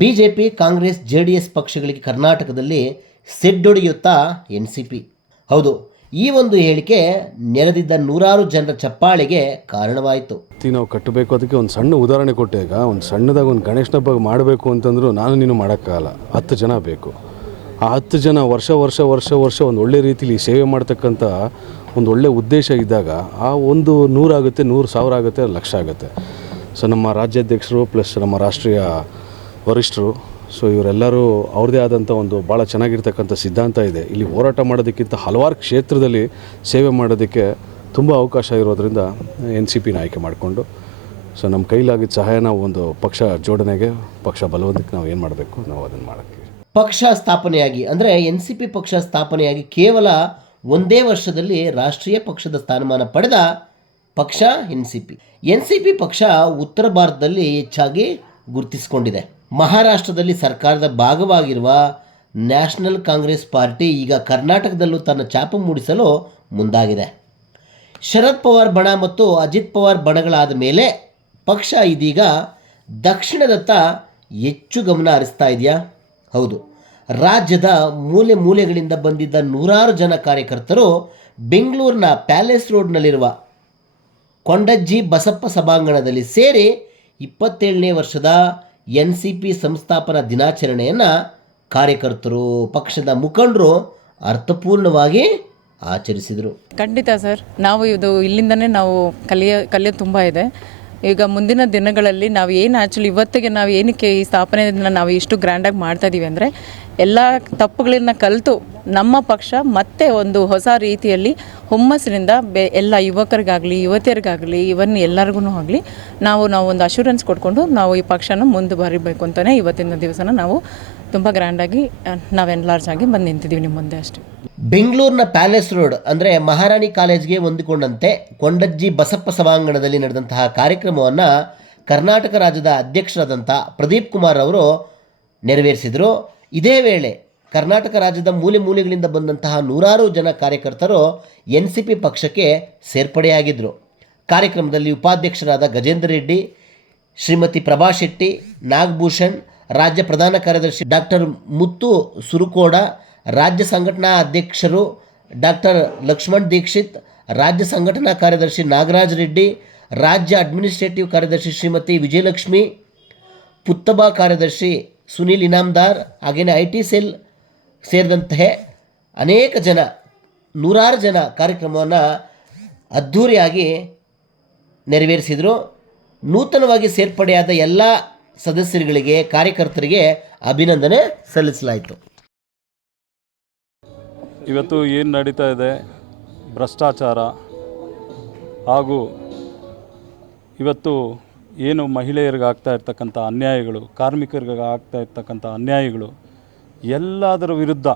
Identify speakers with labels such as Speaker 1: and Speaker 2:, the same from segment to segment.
Speaker 1: BJP, Congress J D S ಪಕ್ಷಗಳಿಗೆ ಕರ್ನಾಟಕದಲ್ಲಿ ಸೆಡ್ಡೊಡೆಯುತ್ತಾ N C P. ಹೌದು, ಈ ಒಂದು ಹೇಳಿಕೆ ನೆರೆದಿದ್ದ ನೂರಾರು ಜನರ ಚಪ್ಪಾಳೆಗೆ ಕಾರಣವಾಯಿತು.
Speaker 2: ನಾವು ಕಟ್ಟಬೇಕು, ಅದಕ್ಕೆ ಒಂದು ಸಣ್ಣ ಉದಾಹರಣೆ ಕೊಟ್ಟೆ ಒಂದು ಸಣ್ಣದಾಗ ಒಂದು ಗಣೇಶನ ಹಬ್ಬ ಮಾಡಬೇಕು ಅಂತಂದ್ರು ನಾನು ನೀನು ಮಾಡೋಕ್ಕಾಗಲ್ಲ. ಹತ್ತು ಜನ ಬೇಕು. ಆ ಹತ್ತು ಜನ ವರ್ಷ ವರ್ಷ ವರ್ಷ ವರ್ಷ ಒಂದು ಒಳ್ಳೆ ರೀತಿಲಿ ಸೇವೆ ಮಾಡ್ತಕ್ಕಂಥ ಒಂದು ಒಳ್ಳೆ ಉದ್ದೇಶ ಇದ್ದಾಗ ಆ ಒಂದು ನೂರಾಗುತ್ತೆ, ನೂರು ಸಾವಿರ ಆಗುತ್ತೆ, ಲಕ್ಷ ಆಗುತ್ತೆ. ಸೊ ನಮ್ಮ ರಾಜ್ಯಾಧ್ಯಕ್ಷರು, ಪ್ಲಸ್ ನಮ್ಮ ರಾಷ್ಟ್ರೀಯ ವರಿಷ್ಠರು. ಸೊ ಇವರೆಲ್ಲರೂ ಅವ್ರದ್ದೇ ಆದಂಥ ಒಂದು ಭಾಳ ಚೆನ್ನಾಗಿರ್ತಕ್ಕಂಥ ಸಿದ್ಧಾಂತ ಇದೆ. ಇಲ್ಲಿ ಹೋರಾಟ ಮಾಡೋದಕ್ಕಿಂತ ಹಲವಾರು ಕ್ಷೇತ್ರದಲ್ಲಿ ಸೇವೆ ಮಾಡೋದಕ್ಕೆ ತುಂಬ ಅವಕಾಶ ಇರೋದರಿಂದ ಎನ್ ಸಿ ಪಿನ ಆಯ್ಕೆ ಮಾಡಿಕೊಂಡು ಸೊ ನಮ್ಮ ಕೈಲಾಗಿದ್ದ ಸಹಾಯ ನಾವು ಒಂದು ಪಕ್ಷ ಜೋಡಣೆಗೆ, ಪಕ್ಷ ಬಲವಂತಕ್ಕೆ ನಾವು ಏನು ಮಾಡಬೇಕು, ನಾವು ಅದನ್ನು ಮಾಡೋಕ್ಕೆ.
Speaker 1: ಪಕ್ಷ ಸ್ಥಾಪನೆಯಾಗಿ, ಅಂದರೆ ಎನ್ ಸಿ ಪಿ ಪಕ್ಷ ಸ್ಥಾಪನೆಯಾಗಿ ಕೇವಲ ಒಂದೇ ವರ್ಷದಲ್ಲಿ ರಾಷ್ಟ್ರೀಯ ಪಕ್ಷದ ಸ್ಥಾನಮಾನ ಪಡೆದ ಪಕ್ಷ N C P N C P ಪಕ್ಷ ಉತ್ತರ ಭಾರತದಲ್ಲಿ ಹೆಚ್ಚಾಗಿ ಗುರುತಿಸಿಕೊಂಡಿದೆ. ಮಹಾರಾಷ್ಟ್ರದಲ್ಲಿ ಸರ್ಕಾರದ ಭಾಗವಾಗಿರುವ ನ್ಯಾಷನಲ್ ಕಾಂಗ್ರೆಸ್ ಪಾರ್ಟಿ ಈಗ ಕರ್ನಾಟಕದಲ್ಲೂ ತನ್ನ ಛಾಪು ಮೂಡಿಸಲು ಮುಂದಾಗಿದೆ. ಶರದ್ ಪವಾರ್ ಬಣ ಮತ್ತು ಅಜಿತ್ ಪವಾರ್ ಬಣಗಳಾದ ಮೇಲೆ ಪಕ್ಷ ಇದೀಗ ದಕ್ಷಿಣದತ್ತ ಹೆಚ್ಚು ಗಮನ ಹರಿಸ್ತಾ ಇದೆಯಾ? ಹೌದು. ರಾಜ್ಯದ ಮೂಲೆ ಮೂಲೆಗಳಿಂದ ಬಂದಿದ್ದ ನೂರಾರು ಜನ ಕಾರ್ಯಕರ್ತರು ಬೆಂಗಳೂರಿನ ಪ್ಯಾಲೇಸ್ ರೋಡ್ನಲ್ಲಿರುವ ಕೊಂಡಜ್ಜಿ ಬಸಪ್ಪ ಸಭಾಂಗಣದಲ್ಲಿ ಸೇರಿ ಇಪ್ಪತ್ತೇಳನೇ ವರ್ಷದ ಎನ್ ಸಿ ಪಿ ಸಂಸ್ಥಾಪನಾ ದಿನಾಚರಣೆಯನ್ನು ಕಾರ್ಯಕರ್ತರು, ಪಕ್ಷದ ಮುಖಂಡರು ಅರ್ಥಪೂರ್ಣವಾಗಿ ಆಚರಿಸಿದರು.
Speaker 3: ಖಂಡಿತ ಸರ್. ನಾವು ಇದು ಇಲ್ಲಿಂದನೇ ನಾವು ಕಲಿಯ ಕಲಿಯೋದು ತುಂಬ ಇದೆ. ಈಗ ಮುಂದಿನ ದಿನಗಳಲ್ಲಿ ನಾವು ಏನು ಆ್ಯಕ್ಚುಲಿ ಇವತ್ತಿಗೆ ನಾವು ಏನಕ್ಕೆ ಈ ಸ್ಥಾಪನೆಯನ್ನು ನಾವು ಇಷ್ಟು ಗ್ರ್ಯಾಂಡಾಗಿ ಮಾಡ್ತಾ ಇದ್ದೀವಿ ಅಂದರೆ ಎಲ್ಲ ತಪ್ಪುಗಳನ್ನ ಕಲಿತು ನಮ್ಮ ಪಕ್ಷ ಮತ್ತೆ ಒಂದು ಹೊಸ ರೀತಿಯಲ್ಲಿ ಹುಮ್ಮಸ್ಸಿನಿಂದ ಬೆ ಎಲ್ಲ ಯುವಕರಿಗಾಗಲಿ, ಯುವತಿಯರಿಗಾಗಲಿ ಇವನ್ ಎಲ್ಲರಿಗೂ ಆಗಲಿ ನಾವು ನಾವು ಒಂದು ಅಶೂರೆನ್ಸ್ ಕೊಟ್ಕೊಂಡು ನಾವು ಈ ಪಕ್ಷನ ಮುಂದೆ ಬರಿಬೇಕು ಅಂತಲೇ ಇವತ್ತಿನ ದಿವಸನ ನಾವು ತುಂಬ ಗ್ರ್ಯಾಂಡಾಗಿ ನಾವು ಎನ್ಲಾರ್ಜ್ ಆಗಿ ಬಂದು ನಿಂತಿದ್ದೀವಿ ನಿಮ್ಮ ಮುಂದೆ ಅಷ್ಟೇ.
Speaker 1: ಬೆಂಗಳೂರಿನ ಪ್ಯಾಲೇಸ್ ರೋಡ್ ಅಂದರೆ ಮಹಾರಾಣಿ ಕಾಲೇಜ್ಗೆ ಹೊಂದಿಕೊಂಡಂತೆ ಕೊಂಡಜ್ಜಿ ಬಸಪ್ಪ ಸಭಾಂಗಣದಲ್ಲಿ ನಡೆದಂತಹ ಕಾರ್ಯಕ್ರಮವನ್ನು ಕರ್ನಾಟಕ ರಾಜ್ಯದ ಅಧ್ಯಕ್ಷರಾದಂಥ ಪ್ರದೀಪ್ ಕುಮಾರ್ ಅವರು ನೆರವೇರಿಸಿದರು. ಇದೇ ವೇಳೆ ಕರ್ನಾಟಕ ರಾಜ್ಯದ ಮೂಲೆ ಮೂಲೆಗಳಿಂದ ಬಂದಂತಹ ನೂರಾರು ಜನ ಕಾರ್ಯಕರ್ತರು ಎನ್ ಸಿ ಪಿ ಪಕ್ಷಕ್ಕೆ ಸೇರ್ಪಡೆಯಾಗಿದ್ದರು ಕಾರ್ಯಕ್ರಮದಲ್ಲಿ ಉಪಾಧ್ಯಕ್ಷರಾದ ಗಜೇಂದ್ರ ರೆಡ್ಡಿ, ಶ್ರೀಮತಿ ಪ್ರಭಾ ಶೆಟ್ಟಿ, ನಾಗಭೂಷಣ್, ರಾಜ್ಯ ಪ್ರಧಾನ ಕಾರ್ಯದರ್ಶಿ ಡಾಕ್ಟರ್ ಮುತ್ತು ಸುರುಕೋಡ, ರಾಜ್ಯ ಸಂಘಟನಾ ಅಧ್ಯಕ್ಷರು ಡಾಕ್ಟರ್ ಲಕ್ಷ್ಮಣ್ ದೀಕ್ಷಿತ್, ರಾಜ್ಯ ಸಂಘಟನಾ ಕಾರ್ಯದರ್ಶಿ ನಾಗರಾಜ್ ರೆಡ್ಡಿ, ರಾಜ್ಯ ಅಡ್ಮಿನಿಸ್ಟ್ರೇಟಿವ್ ಕಾರ್ಯದರ್ಶಿ ಶ್ರೀಮತಿ ವಿಜಯಲಕ್ಷ್ಮಿ, ಪುತ್ತಬ ಕಾರ್ಯದರ್ಶಿ ಸುನೀಲ್ ಇನಾಮ್ದಾರ್ ಹಾಗೆಯೇ ಐ ಟಿ ಸೆಲ್ ಸೇರಿದಂತೆ ಅನೇಕ ಜನ, ನೂರಾರು ಜನ ಕಾರ್ಯಕ್ರಮವನ್ನು ಅದ್ಧೂರಿಯಾಗಿ ನೆರವೇರಿಸಿದರು. ನೂತನವಾಗಿ ಸೇರ್ಪಡೆಯಾದ ಎಲ್ಲ ಸದಸ್ಯರುಗಳಿಗೆ, ಕಾರ್ಯಕರ್ತರಿಗೆ ಅಭಿನಂದನೆ ಸಲ್ಲಿಸಲಾಯಿತು.
Speaker 4: ಇವತ್ತು ಏನು ನಡೀತಾ ಇದೆ? ಭ್ರಷ್ಟಾಚಾರ ಹಾಗೂ ಇವತ್ತು ಏನು ಮಹಿಳೆಯರಿಗೆ ಆಗ್ತಾ ಇರ್ತಕ್ಕಂಥ ಅನ್ಯಾಯಗಳು ಕಾರ್ಮಿಕರಿಗೆ ಆಗ್ತಾ ಇರ್ತಕ್ಕಂಥ ಅನ್ಯಾಯಗಳು, ಎಲ್ಲದರ ವಿರುದ್ಧ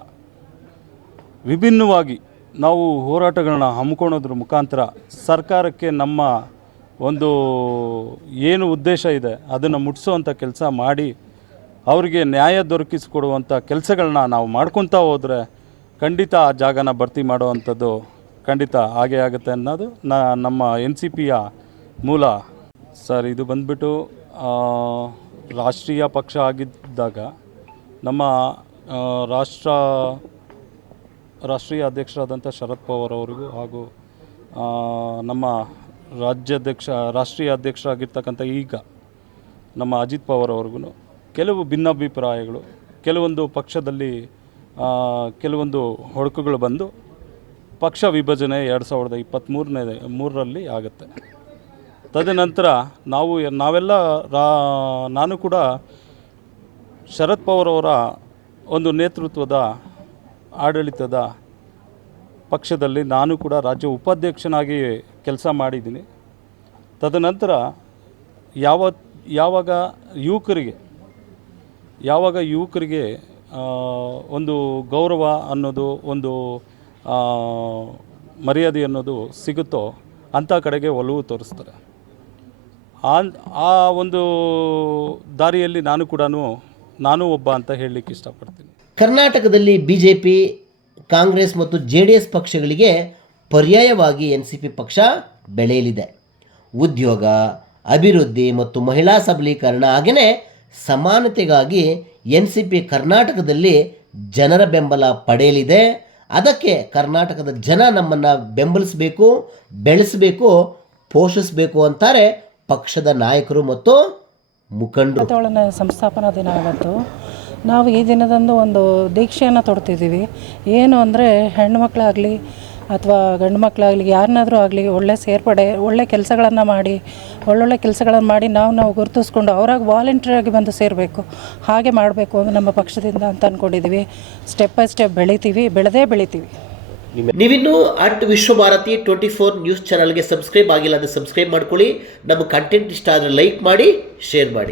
Speaker 4: ವಿಭಿನ್ನವಾಗಿ ನಾವು ಹೋರಾಟಗಳನ್ನ ಹಮ್ಮಿಕೊಳ್ಳೋದ್ರ ಮುಖಾಂತರ ಸರ್ಕಾರಕ್ಕೆ ನಮ್ಮ ಒಂದು ಏನು ಉದ್ದೇಶ ಇದೆ, ಅದನ್ನು ಮುಟ್ಟಿಸುವಂಥ ಕೆಲಸ ಮಾಡಿ ಅವರಿಗೆ ನ್ಯಾಯ ದೊರಕಿಸಿಕೊಡುವಂಥ ಕೆಲಸಗಳನ್ನ ನಾವು ಮಾಡ್ಕೊತಾ ಹೋದರೆ ಖಂಡಿತ ಆ ಜಾಗನ ಭರ್ತಿ ಮಾಡುವಂಥದ್ದು ಖಂಡಿತ ಹಾಗೆ ಆಗುತ್ತೆ ಅನ್ನೋದು ನಮ್ಮ ಎನ್ ಸಿ ಪಿಯ ಮೂಲ ಸರ್, ಇದು ಬಂದ್ಬಿಟ್ಟು ರಾಷ್ಟ್ರೀಯ ಪಕ್ಷ ಆಗಿದ್ದಾಗ ನಮ್ಮ ರಾಷ್ಟ್ರ, ರಾಷ್ಟ್ರೀಯ ಅಧ್ಯಕ್ಷರಾದಂಥ ಶರದ್ ಪವಾರ್ ಅವರಿಗೂ ಹಾಗೂ ನಮ್ಮ ರಾಜ್ಯಾಧ್ಯಕ್ಷ, ರಾಷ್ಟ್ರೀಯ ಅಧ್ಯಕ್ಷರಾಗಿರ್ತಕ್ಕಂಥ ಈಗ ನಮ್ಮ ಅಜಿತ್ ಪವಾರ್ ಅವ್ರಿಗೂ ಕೆಲವು ಭಿನ್ನಾಭಿಪ್ರಾಯಗಳು, ಕೆಲವೊಂದು ಪಕ್ಷದಲ್ಲಿ ಕೆಲವೊಂದು ಹೊಡಕುಗಳು ಬಂದು ಪಕ್ಷ ವಿಭಜನೆ ಎರಡು ಸಾವಿರದ ಇಪ್ಪತ್ತ್ಮೂರನೇ ಮೂರರಲ್ಲಿ ಆಗುತ್ತೆ. ತದನಂತರ ನಾವು ನಾವೆಲ್ಲ ರಾ ನಾನು ಕೂಡ ಶರದ್ ಪವಾರ್ ಅವರ ಒಂದು ನೇತೃತ್ವದ ಆಡಳಿತದ ಪಕ್ಷದಲ್ಲಿ ನಾನು ಕೂಡ ರಾಜ್ಯ ಉಪಾಧ್ಯಕ್ಷನಾಗಿ ಕೆಲಸ ಮಾಡಿದ್ದೀನಿ. ತದನಂತರ ಯಾವ ಯಾವಾಗ ಯುವಕರಿಗೆ ಯಾವಾಗ ಯುವಕರಿಗೆ ಒಂದು ಗೌರವ ಅನ್ನೋದು ಒಂದು ಮರ್ಯಾದೆ ಅನ್ನೋದು ಸಿಗುತ್ತೋ ಅಂಥ ಕಡೆಗೆ ಒಲವು ತೋರಿಸ್ತಾರೆ. ಆ ಒಂದು ದಾರಿಯಲ್ಲಿ ನಾನು ಕೂಡ ನಾನು ಒಬ್ಬ ಅಂತ ಹೇಳಲಿಕ್ಕೆ ಇಷ್ಟಪಡ್ತೀನಿ.
Speaker 1: ಕರ್ನಾಟಕದಲ್ಲಿ ಬಿ ಜೆ ಪಿ ಕಾಂಗ್ರೆಸ್ ಮತ್ತು ಜೆ ಡಿ ಎಸ್ ಪಕ್ಷಗಳಿಗೆ ಪರ್ಯಾಯವಾಗಿ ಎನ್ ಸಿ ಪಿ ಪಕ್ಷ ಬೆಳೆಯಲಿದೆ. ಉದ್ಯೋಗ, ಅಭಿವೃದ್ಧಿ ಮತ್ತು ಮಹಿಳಾ ಸಬಲೀಕರಣ ಹಾಗೆಯೇ ಸಮಾನತೆಗಾಗಿ ಎನ್ ಸಿ ಪಿ ಕರ್ನಾಟಕದಲ್ಲಿ ಜನರ ಬೆಂಬಲ ಪಡೆಯಲಿದೆ. ಅದಕ್ಕೆ ಕರ್ನಾಟಕದ ಜನ ನಮ್ಮನ್ನು ಬೆಂಬಲಿಸಬೇಕು, ಬೆಳೆಸಬೇಕು, ಪೋಷಿಸಬೇಕು ಅಂತಾರೆ ಪಕ್ಷದ ನಾಯಕರು ಮತ್ತು ಮುಖಂಡರು.
Speaker 5: ಸಂಸ್ಥಾಪನಾ ದಿನ ಇವತ್ತು ನಾವು ಈ ದಿನದಂದು ಒಂದು ದೀಕ್ಷೆಯನ್ನು ತೊಡ್ತಿದ್ದೀವಿ. ಏನು ಅಂದರೆ ಹೆಣ್ಮಕ್ಳಾಗಲಿ ಅಥವಾ ಗಂಡು ಮಕ್ಕಳಾಗಲಿ ಯಾರನ್ನಾದರೂ ಆಗಲಿ ಒಳ್ಳೆ ಸೇರ್ಪಡೆ, ಒಳ್ಳೆ ಕೆಲಸಗಳನ್ನು ಮಾಡಿ, ಒಳ್ಳೊಳ್ಳೆ ಕೆಲಸಗಳನ್ನು ಮಾಡಿ ನಾವು ನಾವು ಗುರುತಿಸ್ಕೊಂಡು ಅವರಾಗ ವಾಲಂಟಿಯರಾಗಿ ಬಂದು ಸೇರಬೇಕು. ಹಾಗೆ ಮಾಡಬೇಕು ಅಂತ ನಮ್ಮ ಪಕ್ಷದಿಂದ ಅಂತ ಅಂದ್ಕೊಂಡಿದ್ದೀವಿ ಸ್ಟೆಪ್ ಬೈ ಸ್ಟೆಪ್ ಬೆಳಿತೀವಿ, ಬೆಳೆದೇ ಬೆಳಿತೀವಿ.
Speaker 1: ನೀವಿನ್ನೂ at Vishwabharati twenty four news ಚಾನಲ್ಗೆ ಸಬ್ಸ್ಕ್ರೈಬ್ ಆಗಿಲ್ಲ ಅಂದರೆ ಸಬ್ಸ್ಕ್ರೈಬ್ ಮಾಡ್ಕೊಳ್ಳಿ. ನಮ್ಮ ಕಂಟೆಂಟ್ ಇಷ್ಟ ಆದರೆ ಲೈಕ್ ಮಾಡಿ ಶೇರ್ ಮಾಡಿ.